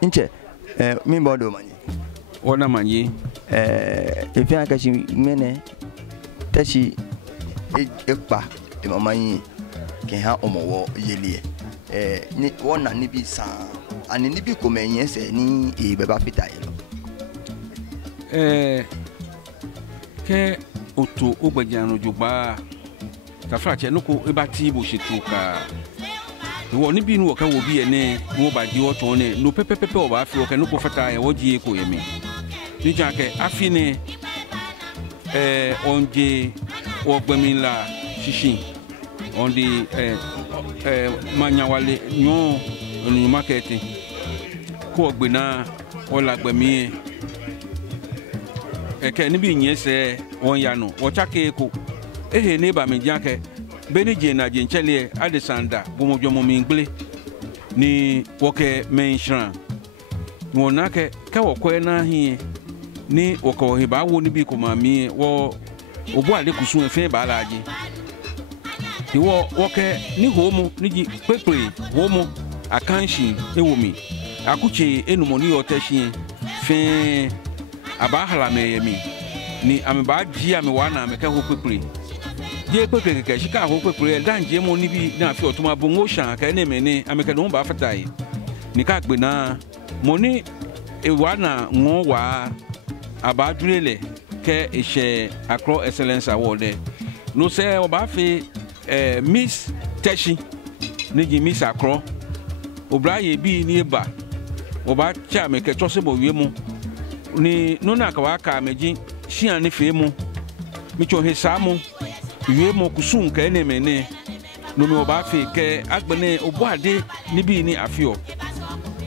Inche mi bodo mani Ona mani if ya kashi mene tashi ekpa e mama yin ke ha omowo yele ni wona ni bi sa ani ni bi ko menyen se ni e beba pita yelo ke oto ogbejanu jogba tafra che nuko ebati bo shetuka wo ni bi nu ka wo bi ene wo ba di oto ne no pepepepe o ba fi o ke nuko fata e wo ji ko yemi ni janke afine onje ogbemila shishin on the manyawale nyon onu marketing ko ogbena o lagbemi eke ni bi yin se won ya no wo chake ko ehe ne ba mi janke benije na je nchele adesanda bomojomo mi ngble ni woke menshran wona ke ka woko na hi ni woko he ba wo ni bi ko ma mi wo obu ale kusun efe ba laji ti wo woke ni homo ni ji pepe homo akanshi ewomi akuche enumo ni oteshi fe abahala me yemi ni ameba ji amewa na me ka ho pepe je pepe ke shika ho pepe danje mo ni bi na fi otuma bo ngoshan ka ne me ni ameka no ba fatai ni ka gbe na mo ni ewa na ngo wa abadurele ke ise Accra Excellence Award no se oba fi Miss Teshi ni ji Miss Accra obraye bi ni eba oba cha me ke tose bo wie mu ni no na ka wa ka meji shian ni fe mu mi cho he samu wie mu kusun ka ne me ne no mi oba fi ke agbene obuade ni bi ni afio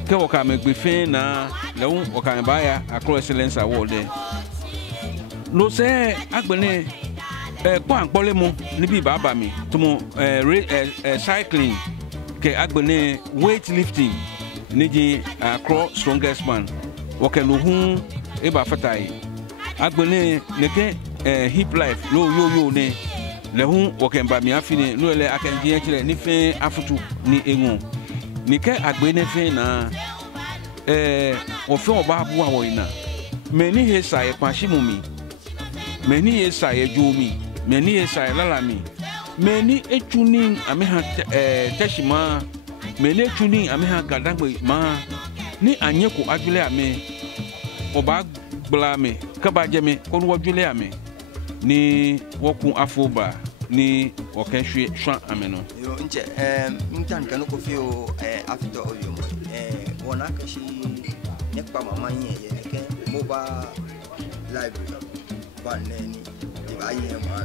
ke wo ka me gbe fe na lewun wo ka me ba ya Accra Excellence Award no se agbene kwa npole mu ni bi baba mi to mo cycling ke agbene weightlifting ni ji Accra Strongest Man wo ke no hu e ba fatai agbene ne ke hip life lo yo ne le hu wo ke ba mi afini no le akenji en kire ni fe afutu ni enwu ni ke agbene fe na wo fe oba bu awo ina me ni he sa e pashimu mi me ni he sa e jomi me ni he sa e lalami me ni etuni ameha teshima me ni etuni ameha gadangbe ma ni anyeko adwule ame oba gbla me kabaje me ko no adwule ame ni wokun afoba ni okenhwe hwa ame no yo nche ntan kan ko fi o after oyo mo wona kashi ne pa mama yin ye ke mobile library ban ni di ba yin ma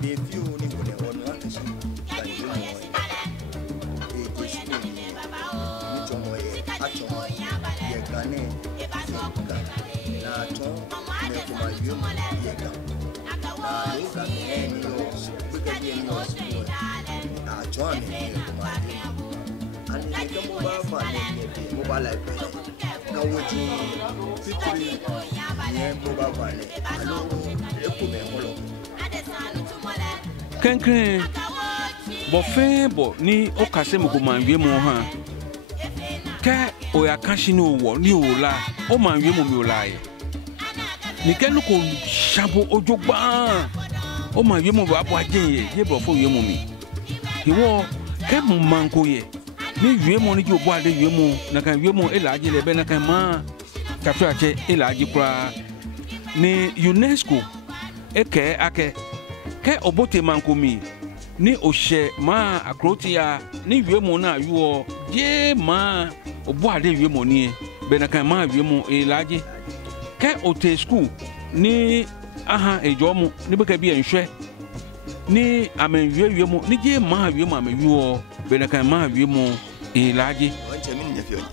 be fi o ni ko ne wona kashi ban yo mo e si ni to mo ye acho ye gane na to me ko ma yo ye ga na yo ga ni yo ko ke ni yo a jo ni ko ma and the mobile phone mobile library na woji fitri ye mobile phone alo eko me holo kenkren bo fe bo ni o kase mo ko manwie mo ha ke o ya kashi ni owo ni ola o manwie mo mi ola ye ni kenu ko shabo ojogba o manwie mo ba bo ajen ye bro fo wie mo mi iwo ke mo manko ye ni wie mo ni jo bo ade wie mo na kan wie mo elaji le be na kan ma tafra che elaji kura ni UNESCO eke ake ke obote manko mi ni ohye ma akrotia ni wie mo na yuo je ma obo ade wie mo ni be na kan ma wie mo elaji ke ote school ni aha ejomo ni be ka bi enhwe ni amen wie mo ni je ma wie mo amen yuo be na kan ma wie mo elaji onche mi nya fi oje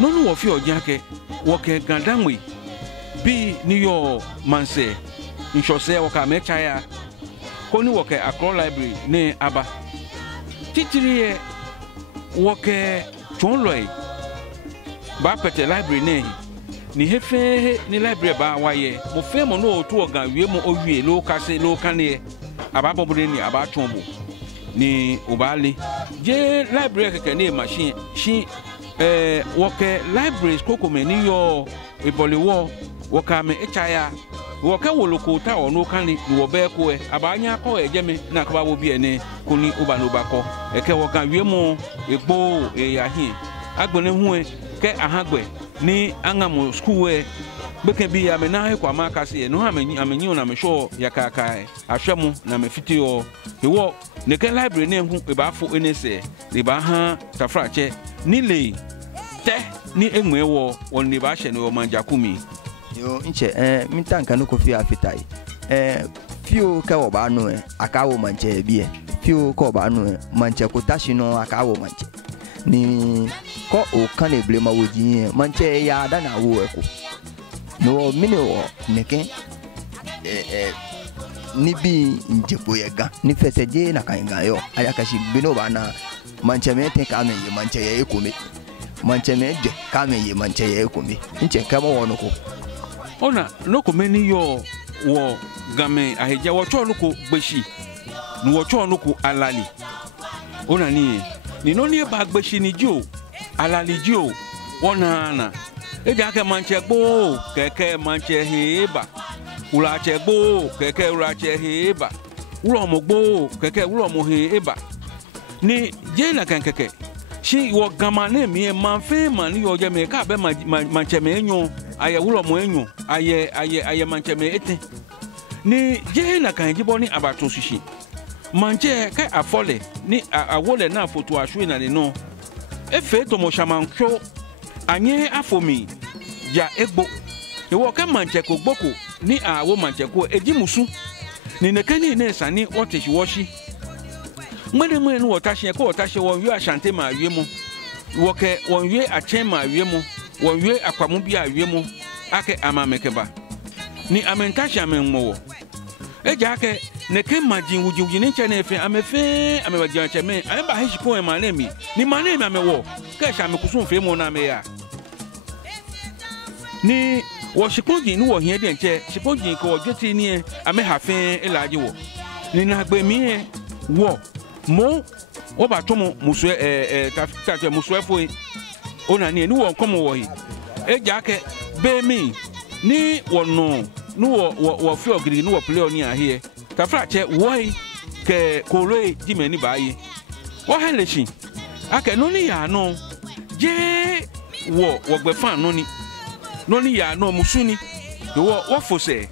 no no wo fi oje ke wo ke gandanwe bi ni yo manse nshose wo ka mecha ya ko ni wo ke Accra library ni aba titiri ye wo ke chonloi ba pete library ni hefe ni library ba waye mo fe mo no to ogan wie mo owie lo kase lo kane aba bobure ni aba chonbo ni obale je library keke ni machine shi woke libraries koko me ni yo ebolewo woka me echaya woka woloko ta onu kan ni wo be ko e abanya ko ejeme na ka ba wo bi ene kuni oba no ba ko eke woka wiemu egbo eyahin agbone hu e ke ahagbe ni angamo school e beke bi ya me na kwa maka se no amenyi na me sho yakaka ahwemu na me fiti o ewo ne ke library ne hu e ba fo enese e ba ha tafrache ni le te ni enwewo won ne ba hye ne o manjakumi yo nche mintanka no kofi afitai fio ka wo ba no aka wo manche bi fio ko ba no manche ko tashi no aka wo manche ni ko o kan e blema wo jin manche ya da na wo eko no mini wo neke ni bi njepo yega ni feseje na kanga yo ayakashi bino bana manche mete ka me ye manche ye ekome manche meje ka me ye manche ye ekome nche kama wono ko ona loko meni yo wo game aheja wo cho loko gbeshi ni wo cho loko alali ona ni no ni ba gbeshi ni jo alali jo wona na eja ke manche gbo keke manche heba ula che gbo keke ula che heba ulo mo gbo keke ulo mo heba ni je na kan keke shi wo gama na mi manfe man yo je me ka be manche me enyo aye wulo mo enyo aye manche me ete ni je na kan jibo ni abato shishi manche ka afole ni awole na foto ahwe na ne no efe to mo shamanko anye afomi ja egbo ewo ka manche ko gboko ni awo manche ko ejimusu ni nekani ne sani otishi woshi mwede mwe nu wotashi ko wotashi wonwe ashante ma wiemu woke wonwe achen ma wiemu wonwe akwamu bia wiemu ake amamekeba ni amentashi amenmo eja ake neke majin wujuji ni chene fe amefe amewaji cheme ameba heshi ko emanemi ni manemi amewo kesha amekusun fe mo na me ya ni wo shipoji ni wo hie de nche shipoji ko ojeti ni ame hafen elaji wo ni na gbe mi wo mo o ba to mo musu ta musu efo ona ni wo nkomo wo yi eja ke be mi ni wono ni wo fi ogiri ni wo play oni ahie ta frache wo yi ke koroe di me ni bayi wo heleshi ake no ni ya no je wo gbe fan no ni ya no musuni wo fose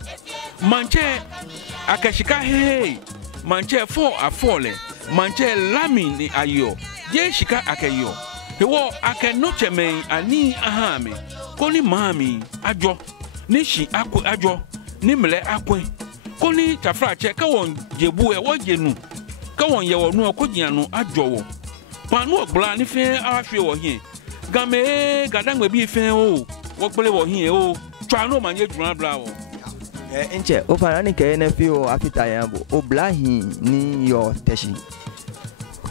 manche akashika hey manche fo afole manche lami ni ayo je shika akeyo ewo akeno cheme ani ahame koni mami ajo ni shi akwe ajo ni mle akwe koni tafrache ka won jebu e wo jenu ka won ye wonu okojian no ajo wo panu ogbla ni fe ahwe wo hin game gadangwe bi fe o wo pele wo hin o twa no manye dura bla wo nche o fana ni ke na fi o afita yambo o bla hin ni yo teshi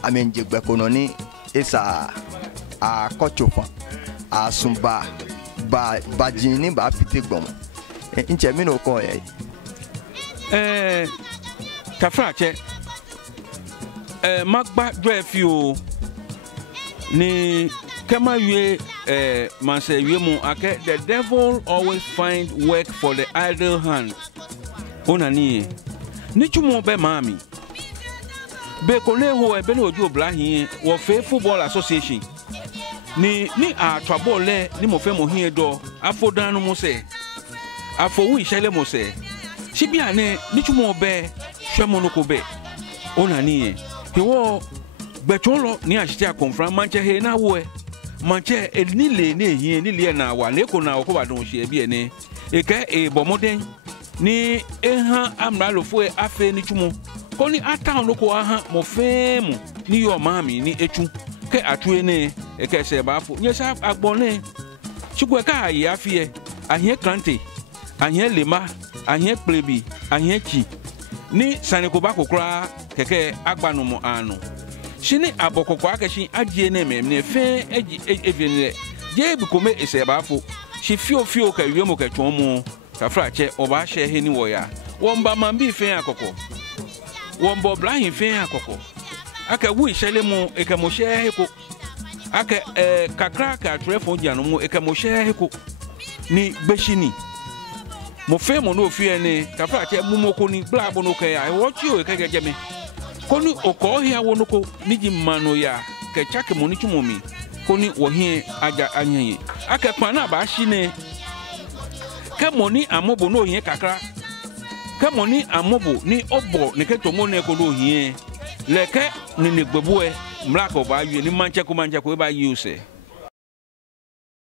amenje gbe kono ni esa a kochofa a sumba ba jini ba pite gbon nche mi no ko ye tafrache magba do fi o ni kema yue manse yue mu ake the devil always find work for the idle hand ona ni chumo be mami be kole ho ebe ni oju oblahin wo fe football association ni a twabole ni mo fe mo hin do afodanu mo se afowu isele mo se sibia ne ni chumo be hwemo no ko be ona ni wo betolo ni ahite akonfran manche he na wo manche enile ne hin enile na wa le ko na ko badon hye bi ene eke bomoden ni eha amralofo afe ni chumo koni atan loko aha mo femu ni yo mami ni echu ke atue ne eke se bafo nyesa agbone chugwe ka ya afie ahie krante ahie lema ahie plebi ahie chi ni saniko ba kokra keke agbanu mo anu shini abokoko akashi agie ne memne fe eviene je bi kome ese bafo shi fio ka wiemo ka twomo ka frache oba she he ni wo ya womba mambi fe akoko wombo blahin fe akoko aka wu ishele mu ekemo sheheko aka kakra ka trefo janu mu ekemo sheheko ni beshini mo fe mo no fi ene ka fa che mu moko ni bla bo no ka ya wo chi o ka gege me koni oko hia wo no ko ni ji mano ya ke chake mo ni chumomi koni wo hie aja anyen aka pa na ba shi ne ke mo ni amobo no hie kakra ke mo ni amobo ni obo ne ke to mo ne ko no hie leke ni ne gbebue mlako ba yu ni manche ko ba yu se